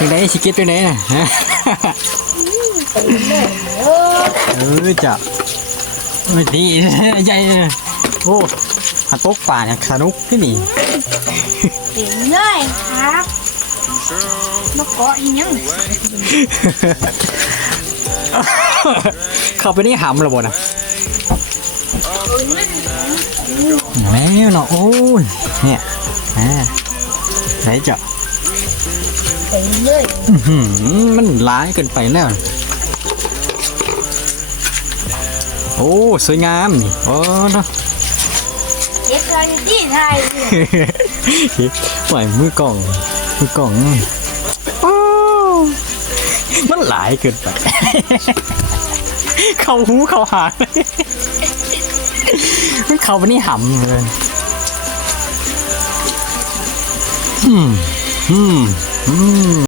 เป็นไงสิเก็ตเป็นไงน่ะฮะเป็นเลยเออเออจ้ะไม่ดีใหญ่เลยโอ้หัตกป่าเนี่ยสนุกที่นี่เป็นเลยครับมาเกาะอีหยังเข้าไปนี่หำระบบนะแล้วเนาะโอ้ยเนี่ยอ่าไหนจ้ะ เป็นเลยอื้อหือมันร้ายเกินไปแล้ว โอ้ สวยงามนี่โอ้เนาะเก็บอะไรที่ไทยเนี่ยปล่อยมือกล่อง มือกล่องโอ้มันหลายเกินไป เข้าหูเข้าหางมันเข้าไปนี่หำเลย อืม อืมอืม